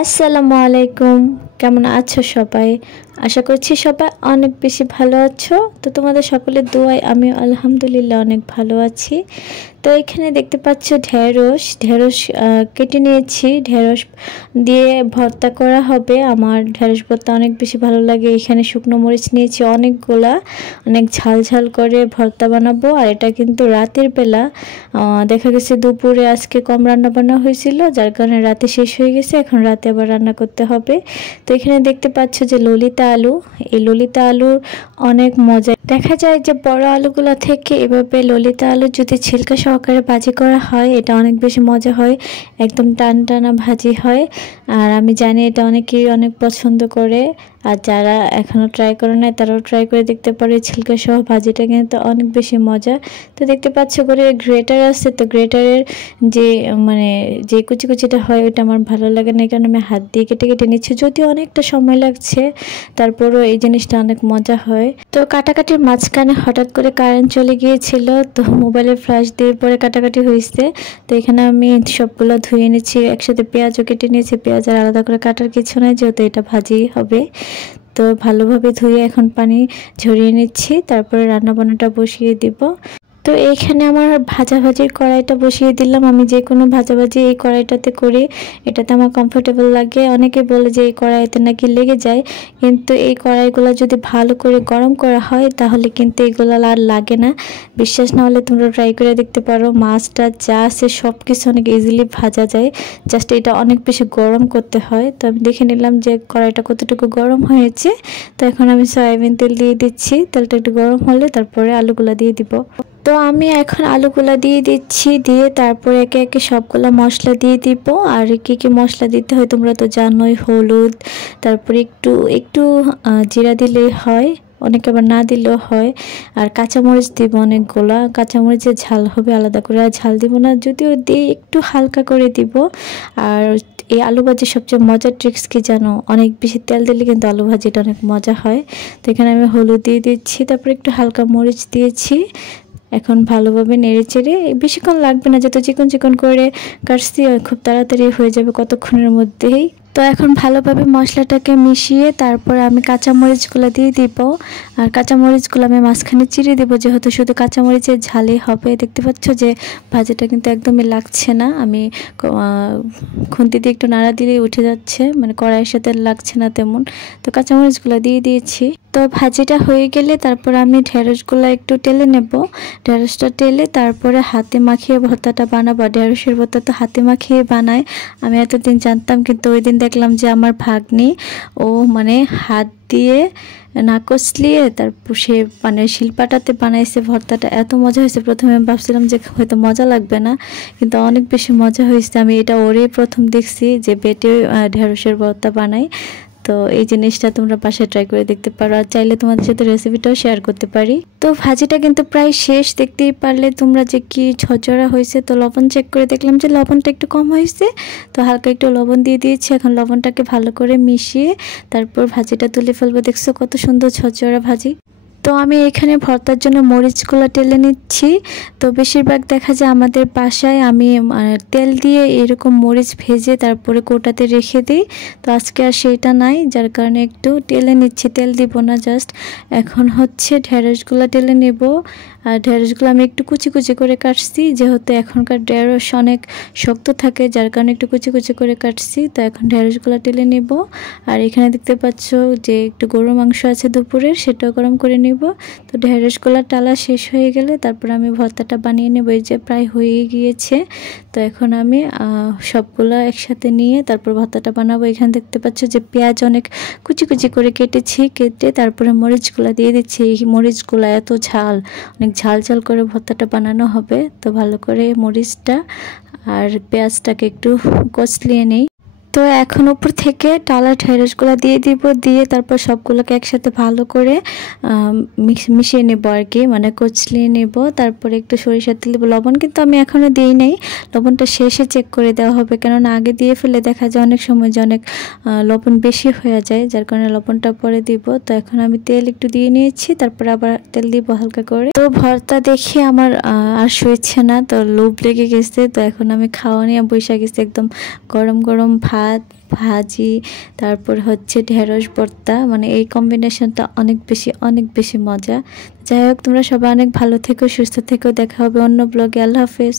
আসসালামু আলাইকুম। কেমন আছো সবাই? আশা করছি সবাই অনেক বেশি ভালো আছো। তো তোমাদের সকলের দোয়ায় আমি আলহামদুলিল্লাহ অনেক ভালো আছি। তো এখানে দেখতে পাচ্ছ ঢেঁড়স কেটে নিয়েছি। ঢেঁড়স দিয়ে ভর্তা করা হবে। আমার ঢেঁড়স ভর্তা অনেক বেশি ভালো লাগে। এখানে শুকনো মরিচ নিয়েছি অনেকগুলা, অনেক ঝাল ঝাল করে ভর্তা বানাবো। আর এটা কিন্তু রাতের বেলা, দেখা গেছে দুপুরে আজকে কম রান্না বান্না হয়েছিল, যার কারণে রাতে শেষ হয়ে গেছে। এখন রাতে আবার রান্না করতে হবে। তো এখানে দেখতে পাচ্ছ যে ললিতা আলু, এই ললিতা আলুর অনেক মজা। দেখা যায় যে বড় আলুগুলো থেকে এভাবে ললিতা আলু যদি ছিলকা সহকারে ভাজি করা হয়, এটা অনেক বেশি মজা হয়, একদম টান টানা ভাজি হয়। আর আমি জানি এটা অনেকেই অনেক পছন্দ করে। আর যারা এখনও ট্রাই করে নাই তারাও ট্রাই করে দেখতে পারে। ছিলকা সহ ভাজিটা কিন্তু অনেক বেশি মজা। তো দেখতে পাচ্ছ করে গ্রেটার আছে, তো গ্রেটারের যে যে কুচি কুচিটা হয় ওইটা আমার ভালো লাগে না, কারণ আমি হাত দিয়ে কেটে কেটে নিচ্ছি। যদিও অনেকটা সময় লাগছে, তারপরও এই জিনিসটা অনেক মজা হয়। তো কাটাকাটির মাঝখানে হঠাৎ করে কারেন্ট চলে গিয়েছিল, তো মোবাইলে ফ্ল্যাশ দিয়ে পরে কাটাকাটি হয়েছে। তো এখানে আমি সবগুলো ধুয়ে নিচ্ছি, একসাথে পেঁয়াজও কেটে নিয়েছি। পেঁয়াজ আর আলাদা করে কাটার কিছু নাই, যেহেতু এটা ভাজি হবে। তো ভালোভাবে ধুয়ে এখন পানি ঝরিয়ে নিচ্ছি, তারপরে রান্না বান্নাটা বসিয়ে দিব। তো এইখানে আমার ভাজাভাজির কড়াইটা বসিয়ে দিলাম। আমি যে কোনো ভাজাভাজি এই কড়াইটাতে করি, এটাতে আমার কমফোর্টেবল লাগে। অনেকে বলে যে এই কড়াইতে নাকি লেগে যায়, কিন্তু এই কড়াইগুলো যদি ভালো করে গরম করা হয় তাহলে কিন্তু এগুলো আর লাগে না। বিশ্বাস না হলে তোমরা ট্রাই করে দেখতে পারো। মাছটা যা আছে সব কিছু অনেক ইজিলি ভাজা যায়, জাস্ট এটা অনেক বেশি গরম করতে হয়। তো আমি দেখে নিলাম যে কড়াইটা কতটুকু গরম হয়েছে। তো এখন আমি সয়াবিন তেল দিয়ে দিচ্ছি। তেলটা একটু গরম হলে তারপরে আলুগুলো দিয়ে দিব। তো আমি এখন আলুগুলা দিয়ে দিচ্ছি, দিয়ে তারপরে একে একে সবগুলা মশলা দিয়ে দিব। আর কি কি মশলা দিতে হয় তোমরা তো জানোই, হলুদ, তারপরে একটু একটু জিরা দিলেই হয়, অনেকে আবার না দিলেও হয়। আর কাঁচামরিচ দিব অনেকগুলা, কাঁচামরিচের ঝাল হবে আলাদা করে, আর ঝাল দিব না, যদিও দিই একটু হালকা করে দিব। আর এই আলু ভাজির সবচেয়ে মজার ট্রিক্স কি জানো? অনেক বেশি তেল দিলে কিন্তু আলু ভাজিটা অনেক মজা হয়। তো এখানে আমি হলুদ দিয়ে দিচ্ছি, তারপরে একটু হালকা মরিচ দিয়েছি। এখন ভালোভাবে নেড়ে চেড়ে, বেশিক্ষণ লাগবে না, যত চিকন চিকন করে কাটছি খুব তাড়াতাড়ি হয়ে যাবে কতক্ষণের মধ্যেই। তো এখন ভালোভাবে মশলাটাকে মিশিয়ে তারপর আমি কাঁচামরিচগুলো দিয়ে দিব। আর কাঁচামরিচগুলো আমি মাঝখানে চিড়ে দেবো, যেহেতু শুধু কাঁচামরিচের ঝালই হবে। দেখতে পাচ্ছ যে ভাজিটা কিন্তু একদমই লাগছে না, আমি খুন্তি দিয়ে একটু নাড়া দিলেই উঠে যাচ্ছে, কড়াইয়ের সাথে লাগছে না তেমন। তো কাঁচামরিচগুলো দিয়ে দিয়েছি। তো ভাজিটা হয়ে গেলে তারপর আমি ঢেঁড়সগুলো একটু টেলে নেব। ঢেঁড়সটা টেলে তারপরে হাতে মাখিয়ে ভর্তাটা বানাবো। ঢেঁড়সের ভর্তা তো হাতে মাখিয়ে বানায়, আমি এতদিন জানতাম, কিন্তু ওই দিন দেখলাম যে আমার ভাগ্নি ও হাত দিয়ে না কষলিয়ে তারপর সে শিলপাটাতে বানাইছে ভর্তাটা। এত মজা হয়েছে, প্রথমে আমি ভাবছিলাম যে হয়তো মজা লাগবে না, কিন্তু অনেক বেশি মজা হয়েছে। আমি এটা ওরই প্রথম দেখছি যে বেটে ঢেঁড়সের ভর্তা বানাই। তো এই জিনিসটা তোমরা বাসায় ট্রাই করে দেখতে পারো, আর চাইলে তোমাদের সাথে রেসিপিটাও শেয়ার করতে পারি। তো ভাজিটা কিন্তু প্রায় শেষ, দেখতেই পারলে তোমরা যে কি ঝরঝরা হয়েছে। তো লবণ চেক করে দেখলাম যে লবণটা একটু কম হয়েছে, তো হালকা একটু লবণ দিয়ে দিয়েছি। এখন লবণটাকে ভালো করে মিশিয়ে তারপর ভাজিটা তুলে ফেলবো। দেখছো কত সুন্দর ঝরঝরা ভাজি। তো আমি এখানে ভর্তার জন্য মরিচগুলো টেলে নিচ্ছি। তো বেশিরভাগ দেখা যায় আমাদের বাসায় আমি তেল দিয়ে এরকম মরিচ ভেজে তারপরে কৌটাতে রেখে দিই। তো আজকে আর সেইটা নাই, যার কারণে একটু টেলে নিচ্ছি, তেল দিব না জাস্ট। এখন হচ্ছে ঢেঁড়সগুলো টেলে নেব। আর ঢেঁড়সগুলো আমি একটু কুচি কুচি করে কাটছি, যেহেতু এখনকার ঢেঁড়স অনেক শক্ত থাকে, যার কারণে একটু কুচি কুচি করে কাটছি। তো এখন ঢেঁড়সগুলো টেলে নেব। আর এখানে দেখতে পাচ্ছ যে একটু গরুর মাংস আছে দুপুরের, সেটাও গরম করে নিব। তো ঢেঁড়সগুলো টালা শেষ হয়ে গেলে তারপর আমি ভর্তাটা বানিয়ে নেব। এই যে প্রায় হয়ে গিয়েছে। তো এখন আমি সবগুলো একসাথে নিয়ে তারপর ভর্তাটা বানাবো। এখানে দেখতে পাচ্ছ যে পেঁয়াজ অনেক কুচি কুচি করে কেটেছি, কেটে তারপরে মরিচগুলো দিয়ে দিচ্ছি। এই মরিচগুলো এত ঝাল, অনেক ঝাল ঝাল করে ভর্তাটা বানানো হবে। তো ভালো করে মরিচটা আর পেঁয়াজটাকে একটু কষলিয়ে নেই। তো এখন উপর থেকে টালা ঢেঁড়সগুলো দিয়ে দিব, দিয়ে তারপর সবগুলোকে একসাথে ভালো করে মিশিয়ে নেব আর কি, কচলিয়ে নেব। তারপরে একটু সরিষার তেল দেবো। লবণ কিন্তু আমি এখনও দিই নাই, লবণটা শেষে চেক করে দেওয়া হবে, কেননা আগে দিয়ে ফেলে দেখা যায় অনেক সময় যে অনেক লবণ বেশি হয়ে যায়, যার কারণে লবণটা পরে দিব। তো এখন আমি তেল একটু দিয়ে নিয়েছি, তারপর আবার তেল দিব হালকা করে। তো ভর্তা দেখে আমার আর সইছে না, তো লোভ লেগে গেছে। তো এখন আমি খাওয়া নিয়ে বসে গেছি, একদম গরম গরম ভাত ভাত ভাজি তারপর হচ্ছে ঢেঁড়স ভর্তা, মানে এই কম্বিনেশনটা অনেক বেশি মজা। যাই হোক, তোমরা সবাই অনেক ভালো থেকো, সুস্থ থেকো, দেখা হবে অন্য ব্লগে। আল্লাহ হাফেজ।